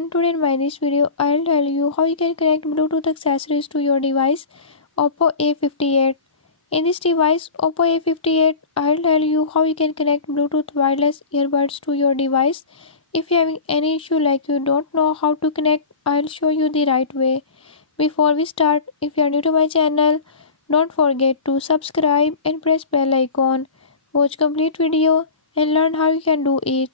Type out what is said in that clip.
friend, today in my this video I'll tell you how you can connect Bluetooth accessories to your device Oppo A58. In this device Oppo A58 I'll tell you how you can connect Bluetooth wireless earbuds to your device. If you're having any issue like you don't know how to connect, I'll show you the right way. Before we start, if you are new to my channel, don't forget to subscribe and press bell icon. Watch complete video and learn how you can do it.